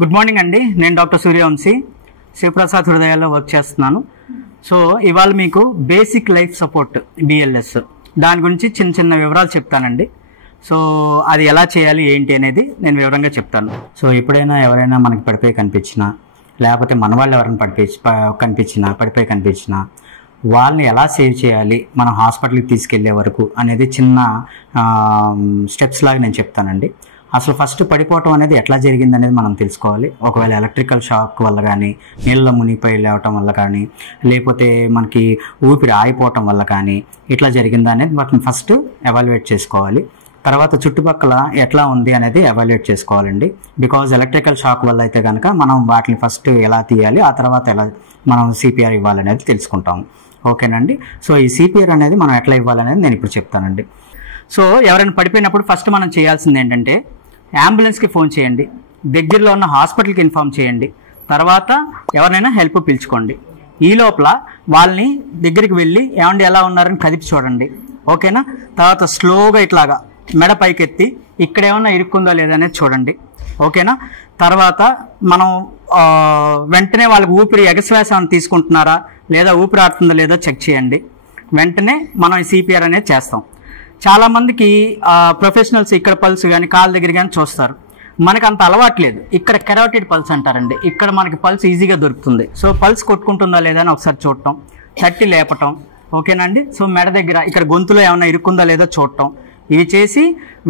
Good morning అండి. నేను doctor Suryavanshi Sivaprasad హృదయాల్లో వర్క్ చేస్తున్నాను. సో ఇవాళ మీకు బేసిక్ లైఫ్ సపోర్ట్ BLS దాని గురించి చిన్న చిన్న వివరాలు చెప్తానండి. సో అది ఎలా చేయాలి ఏంటి అనేది నేను వివరంగా చెప్తాను. సో ఎప్పుడైనా ఎవరైనా మనకి పడిపోయి కనిపించినా, లేకపోతే మన వాళ్ళు ఎవరైనా పడిపోయి కనిపించినా వాళ్ళని ఎలా సేవ్ చేయాలి, మనం హాస్పిటల్కి తీసుకెళ్లే వరకు అనేది చిన్న స్టెప్స్ లాగా నేను చెప్తానండి. అసలు ఫస్ట్ పడిపోవటం అనేది ఎట్లా జరిగింది అనేది మనం తెలుసుకోవాలి. ఒకవేళ ఎలక్ట్రికల్ షాక్ వల్ల కానీ, నీళ్ళలో మునిగిపోయి లేవటం వల్ల కానీ, లేకపోతే మనకి ఊపిరి ఆగిపోవటం వల్ల కానీ ఇట్లా జరిగిందా అనేది వాటిని ఫస్ట్ ఎవాల్యుయేట్ చేసుకోవాలి. తర్వాత చుట్టుపక్కల ఎట్లా ఉంది అనేది ఎవాల్యుయేట్ చేసుకోవాలండి. బికాజ్ ఎలక్ట్రికల్ షాక్ వల్ల అయితే కనుక మనం వాటిని ఫస్ట్ ఎలా తీయాలి, ఆ తర్వాత ఎలా మనం CPR ఇవ్వాలనేది తెలుసుకుంటాము. ఓకేనండి. సో ఈ CPR అనేది మనం ఎట్లా ఇవ్వాలనేది నేను ఇప్పుడు చెప్తానండి. సో ఎవరైనా పడిపోయినప్పుడు ఫస్ట్ మనం చేయాల్సింది ఏంటంటే అంబులెన్స్కి ఫోన్ చేయండి, దగ్గరలో ఉన్న హాస్పిటల్కి ఇన్ఫామ్ చేయండి, తర్వాత ఎవరైనా హెల్ప్ పిలుచుకోండి. ఈ లోపల వాళ్ళని దగ్గరికి వెళ్ళి ఏమండి ఎలా ఉన్నారని కదిపి చూడండి. ఓకేనా. తర్వాత స్లోగా ఇట్లాగా మెడ పైకెత్తి ఇక్కడ ఏమన్నా ఇరుక్కుందో లేదనేది చూడండి. ఓకేనా. తర్వాత మనం వెంటనే వాళ్ళకి ఊపిరి ఎగశ్వాసం తీసుకుంటున్నారా లేదా ఊపిరి ఆడుతుందో లేదో చెక్ చేయండి. వెంటనే మనం ఈ CPR అనేది చేస్తాం. చాలామందికి ప్రొఫెషనల్స్ ఇక్కడ పల్స్ కానీ కాళ్ళ దగ్గర కానీ చూస్తారు. మనకు అంత అలవాట్లేదు. ఇక్కడ కెరోటిడ్ పల్స్ అంటారండి. ఇక్కడ మనకి పల్స్ ఈజీగా దొరుకుతుంది. సో పల్స్ కొట్టుకుంటుందా లేదా అని ఒకసారి చూడటం, తట్టి లేపటం. ఓకేనండి. సో మెడ దగ్గర ఇక్కడ గొంతులో ఏమైనా ఇరుక్కుందా లేదో చూడటం. ఇవి చేసి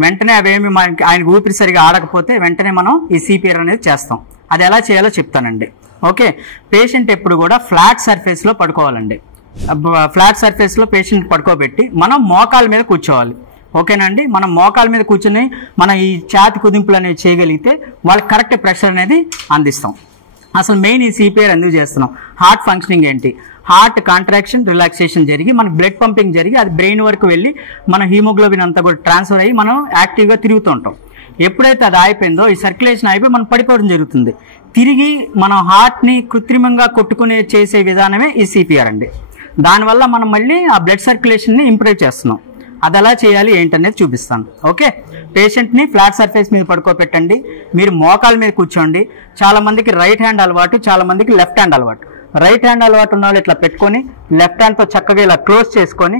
వెంటనే అవేమి మనకి ఆయనకు ఊపిరి సరిగా ఆడకపోతే వెంటనే మనం ఈ CPR అనేది చేస్తాం. అది ఎలా చేయాలో చెప్తానండి. ఓకే. పేషెంట్ ఎప్పుడు కూడా ఫ్లాట్ సర్ఫేస్లో పడుకోవాలండి. ఫ్లాట్ సర్ఫేస్లో పేషెంట్ పడుకోబెట్టి మనం మోకాల మీద కూర్చోవాలి. ఓకేనండి. మనం మోకాల మీద కూర్చొని మనం ఈ ఛాతి కుదింపులు అనేవి చేయగలిగితే వాళ్ళకి కరెక్ట్ ప్రెషర్ అనేది అందిస్తాం. అసలు మెయిన్ ఈ CPR ఎందుకు చేస్తున్నాం? హార్ట్ ఫంక్షనింగ్ ఏంటి, హార్ట్ కాంట్రాక్షన్ రిలాక్సేషన్ జరిగి మనకి బ్లడ్ పంపింగ్ జరిగి అది బ్రెయిన్ వరకు వెళ్ళి మన హీమోగ్లోబిన్ అంతా కూడా ట్రాన్స్ఫర్ అయ్యి మనం యాక్టివ్గా తిరుగుతూ ఉంటాం. ఎప్పుడైతే అది అయిపోయిందో ఈ సర్క్యులేషన్ అయిపోయి మనం పడిపోవడం జరుగుతుంది. తిరిగి మనం హార్ట్ని కృత్రిమంగా కొట్టుకునే చేసే విధానమే ఈ CPR అండి. దానివల్ల మనం మళ్ళీ ఆ బ్లడ్ సర్క్యులేషన్ని ఇంప్రూవ్ చేస్తున్నాం. అది ఎలా చేయాలి ఏంటనేది చూపిస్తాను. ఓకే. పేషెంట్ని ఫ్లాట్ సర్ఫేస్ మీద పడుకోబెట్టండి. మీరు మోకాల మీద కూర్చోండి. చాలా మందికి రైట్ హ్యాండ్ అలవాటు, చాలా మందికి లెఫ్ట్ హ్యాండ్ అలవాటు. రైట్ హ్యాండ్ అలవాటు ఉన్న వాళ్ళు ఇట్లా పెట్టుకొని లెఫ్ట్ హ్యాండ్తో చక్కగా ఇలా క్లోజ్ చేసుకొని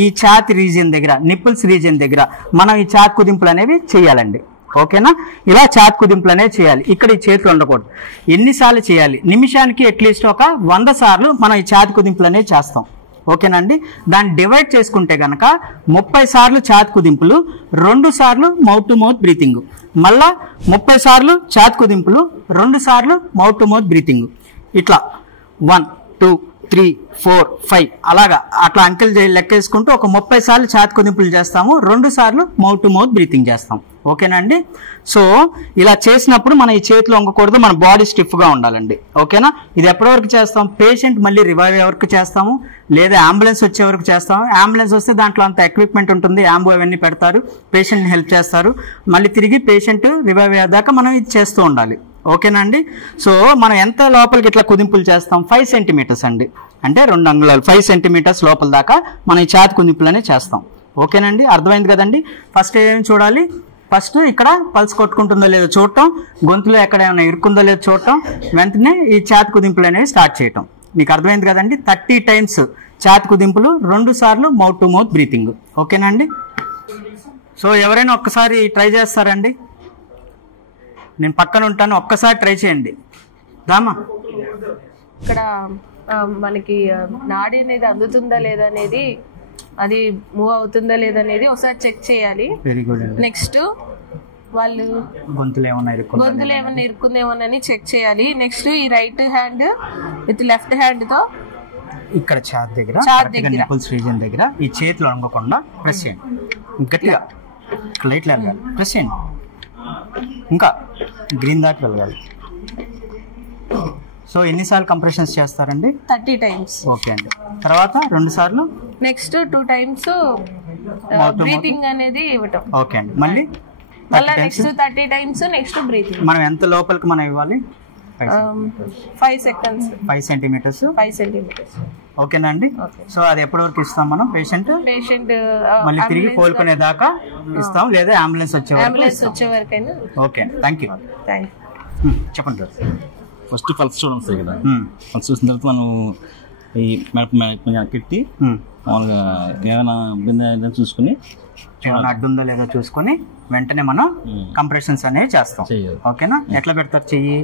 ఈ ఛాతి రీజియన్ దగ్గర, నిప్పుల్స్ రీజియన్ దగ్గర మనం ఈ ఛాతి కుదింపులు అనేవి చేయాలండి. ఓకేనా. ఇలా ఛాతి కుదింపులు అనేవి చేయాలి. ఇక్కడ ఈ చేతులు ఉండకూడదు. ఎన్నిసార్లు చేయాలి? నిమిషానికి అట్లీస్ట్ ఒక 100 సార్లు మనం ఈ ఛాతి కుదింపులు అనేవి చేస్తాం. ఓకేనండి. దాన్ని డివైడ్ చేసుకుంటే కనుక 30 సార్లు ఛాతి కుదింపులు, 2 సార్లు మౌత్ టు మౌత్ బ్రీతింగ్, మళ్ళా 30 సార్లు ఛాతి కుదింపులు, 2 సార్లు మౌత్ టు మౌత్ బ్రీతింగ్. ఇట్లా 1 2 3 4 5 అలాగా అట్లా అంకెలు లెక్కేసుకుంటూ ఒక 30 సార్లు ఛాతి కుదింపులు చేస్తాము, 2 సార్లు మౌత్ టు మౌత్ బ్రీతింగ్ చేస్తాం. ఓకేనండి. సో ఇలా చేసినప్పుడు మన ఈ చేతిలో వంగకూడదు, మన బాడీ స్టిఫ్గా ఉండాలండి. ఓకేనా. ఇది ఎప్పటి వరకు చేస్తాం? పేషెంట్ మళ్ళీ రివైవ్ అయ్యే వరకు చేస్తాము, లేదా అంబులెన్స్ వచ్చే వరకు చేస్తాము. అంబులెన్స్ వస్తే దాంట్లో అంత ఎక్విప్మెంట్ ఉంటుంది, అవన్నీ పెడతారు, పేషెంట్ని హెల్ప్ చేస్తారు. మళ్ళీ తిరిగి పేషెంట్ రివైవ్ అయ్యేదాకా మనం ఇది చేస్తూ ఉండాలి. ఓకేనండి. సో మనం ఎంత లోపలికి ఇట్లా కుదింపులు చేస్తాం? 5 సెంటీమీటర్స్ అండి, అంటే 2 అంగుళాలు, 5 సెంటీమీటర్స్ లోపల దాకా మనం ఈ ఛాతి కుదింపులు అనేవి చేస్తాం. ఓకేనండి. అర్థమైంది కదండి. ఫస్ట్ ఏమేమి చూడాలి? ఫస్ట్ ఇక్కడ పల్స్ కొట్టుకుంటుందో లేదో చూడటం, గొంతులో ఎక్కడ ఏమైనా ఇరుక్కుందో లేదో చూడటం, వెంటనే ఈ ఛాతి కుదింపులు అనేవి స్టార్ట్ చేయటం. మీకు అర్థమైంది కదండి. 30 టైమ్స్ ఛాతి కుదింపులు, 2 సార్లు మౌత్ టు మౌత్ బ్రీతింగ్. ఓకేనండి. సో ఎవరైనా ఒక్కసారి ట్రై చేస్తారండి? నేను పక్కన ఉంటాను, ఒక్కసారి ట్రై చేయండి. దామా ఇక్కడ మనకి నాడి అనేది అందుతుందా లేదా అనేది, అది మూవ్ అవుతుందా లేదనేది ఒకసారి చెక్ చేయాలి. Very good. నెక్స్ట్ వాళ్ళు గొంతులు ఏమన్నా ఇరుక్కుందేమోనని చెక్ చేయాలి. నెక్స్ట్ ఈ right hand with left hand తో ఇక్కడ ఛాతి దగ్గర నిప్పుల్స్ రీజియన్ దగ్గర ఈ చేతులు అనుకోకుండా ప్రెస్ చేయండి. గట్టిగా లైట్ వెళ్ళాలి, ప్రెస్ చేయండి. ఇంకా గ్రీన్ దాకా వెళ్ళాలి. సో ఎన్నిసార్లు కంప్రెషన్స్ చేస్తారండి? 30 టైమ్స్. ఓకే అండి. తర్వాత 2 సార్లు, నెక్స్ట్ 2 టైమ్స్ బ్రీతింగ్ అనేది ఇవ్వటం. ఓకే అండి. మళ్ళీ నెక్స్ట్ 30 టైమ్స్ నెక్స్ట్ బ్రీతింగ్. మనం ఎంత లోపలికి మనం ఇవ్వాలి? 5 సెకండ్స్, 5 సెంటీమీటర్స్. ఓకేనా అండి. సో అది ఎప్పటి వరకు ఇస్తాం మనం? పేషెంట్ మళ్ళీ తిరిగి కోలుకునేదాకా ఇస్తాం, లేదా అంబులెన్స్ వచ్చే వరకు. ఓకే. Thank you. చెప్పండి సార్. ఫస్ట్ పల్స్ చూడండి వస్తాయి కదా, పల్స్ చూసిన తర్వాత మనం ఈ పెట్టి మామూలుగా ఏమైనా ఇబ్బంది చూసుకుని ఏమైనా అడ్డు ఉందో లేదో చూసుకొని వెంటనే మనం కంప్రెషన్స్ అనేవి చేస్తాం. ఓకేనా? ఎట్లా పెడతారు చెయ్యి?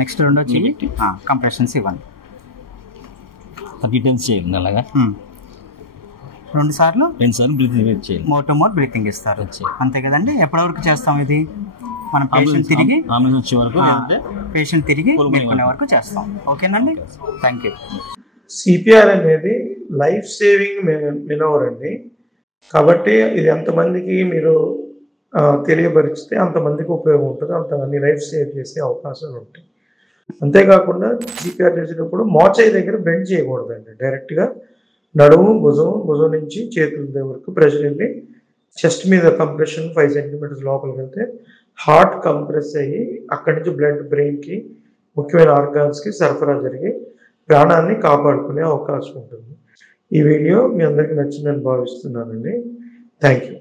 నెక్స్ట్ రెండో చెయ్యి కంప్రెషన్స్ ఇవ్వండి. 30 times చేయండి అలాగా. 2 సార్లు బ్రీతింగ్ చేయాలి. మోర్ టు మోర్ బ్రీతింగ్ ఇస్తారు, అంతే కదండి. ఎప్పటి వరకు చేస్తాం ఇది? మనం పేషెంట్ తిరిగి వచ్చే వరకు, పేషెంట్ తిరిగి మేల్కొనే వరకు చేస్తాం. ఓకేనండి, థ్యాంక్ యూ. సిపిఆర్ అనేది లైఫ్ సేవింగ్ మెనోవర్ అండి. కాబట్టి ఇది ఎంతమందికి మీరు తెలియపరిచితే అంతమందికి ఉపయోగం ఉంటుంది, అంతమంది లైఫ్ సేవ్ చేసే అవకాశాలు ఉంటాయి. అంతేకాకుండా సిపిఆర్ చేసేటప్పుడు మోచేయి దగ్గర బెండ్ చేయకూడదండి. డైరెక్ట్గా నడుము, భుజం నుంచి చేతుల వరకు ప్రెషర్ వెళ్ళి చెస్ట్ మీద కంప్రెషన్ 5 centimeters లోపలికి వెళ్తే హార్ట్ కంప్రెస్ అయ్యి అక్కడి నుంచి బ్లడ్ బ్రెయిన్కి, ముఖ్యమైన ఆర్గాన్స్కి సరఫరా జరిగి ప్రాణాన్ని కాపాడుకునే అవకాశం ఉంటుంది. ఈ వీడియో మీ అందరికీ నచ్చిందని భావిస్తున్నానండి. Thank you.